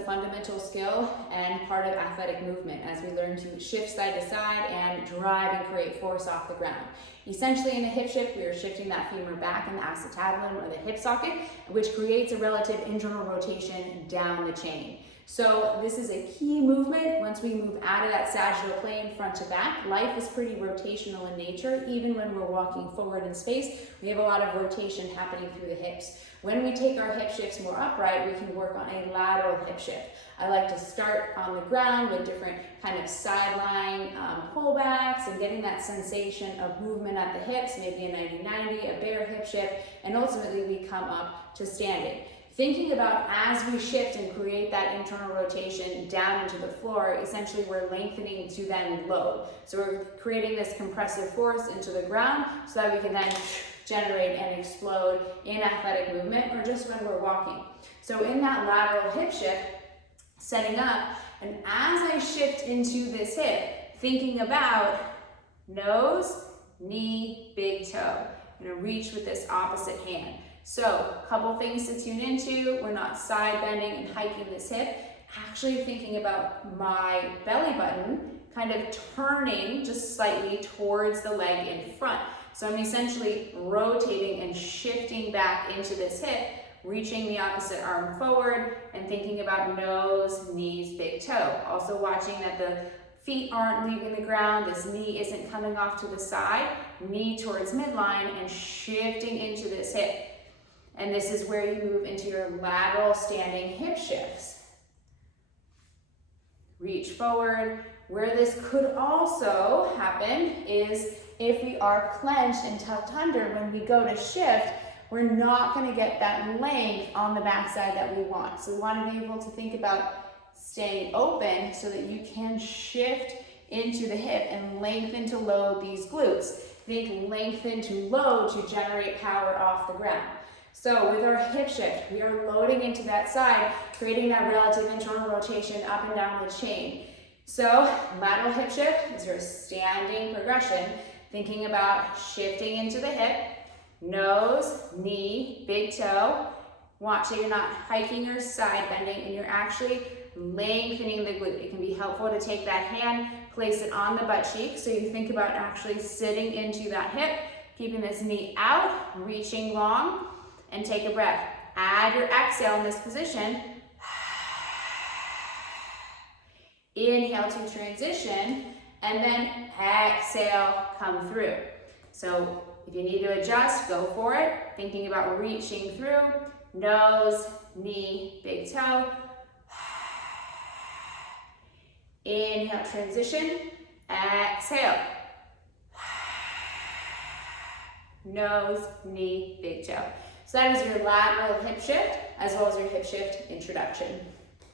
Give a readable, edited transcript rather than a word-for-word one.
a fundamental skill and part of athletic movement as we learn to shift side to side and drive and create force off the ground. Essentially in a hip shift, we are shifting that femur back in the acetabulum or the hip socket, which creates a relative internal rotation down the chain. So this is a key movement. Once we move out of that sagittal plane front to back, life is pretty rotational in nature. Even when we're walking forward in space, we have a lot of rotation happening through the hips. When we take our hip shifts more upright, we can work on a lateral hip shift. I like to start on the ground with different kind of sideline pullbacks and getting that sensation of movement at the hips, maybe a 90-90, a bear hip shift, and ultimately we come up to standing. Thinking about as we shift and create that internal rotation down into the floor, essentially we're lengthening to then load. So we're creating this compressive force into the ground so that we can then generate and explode in athletic movement or just when we're walking. So in that lateral hip shift, setting up, and as I shift into this hip, thinking about nose, knee, big toe. I'm gonna reach with this opposite hand. So, a couple things to tune into. We're not side bending and hiking this hip. Actually thinking about my belly button kind of turning just slightly towards the leg in front. So I'm essentially rotating and shifting back into this hip, reaching the opposite arm forward and thinking about nose, knees, big toe. Also watching that the feet aren't leaving the ground, this knee isn't coming off to the side, knee towards midline and shifting into this hip. And this is where you move into your lateral standing hip shifts. Reach forward. Where this could also happen is if we are clenched and tucked under when we go to shift, we're not going to get that length on the backside that we want. So we want to be able to think about staying open so that you can shift into the hip and lengthen to load these glutes. Think lengthen to load to generate power off the ground. So with our hip shift, we are loading into that side, creating that relative internal rotation up and down the chain. So lateral hip shift is your standing progression, thinking about shifting into the hip, nose, knee, big toe. Watch that you're not hiking or side bending and you're actually lengthening the glute. It can be helpful to take that hand, place it on the butt cheek so you think about actually sitting into that hip, keeping this knee out, reaching long, and take a breath. Add your exhale in this position. Inhale to transition, and then exhale, come through. So if you need to adjust, go for it. Thinking about reaching through, nose, knee, big toe. Inhale, transition, exhale. Nose, knee, big toe. So that is your lateral hip shift as well as your hip shift introduction.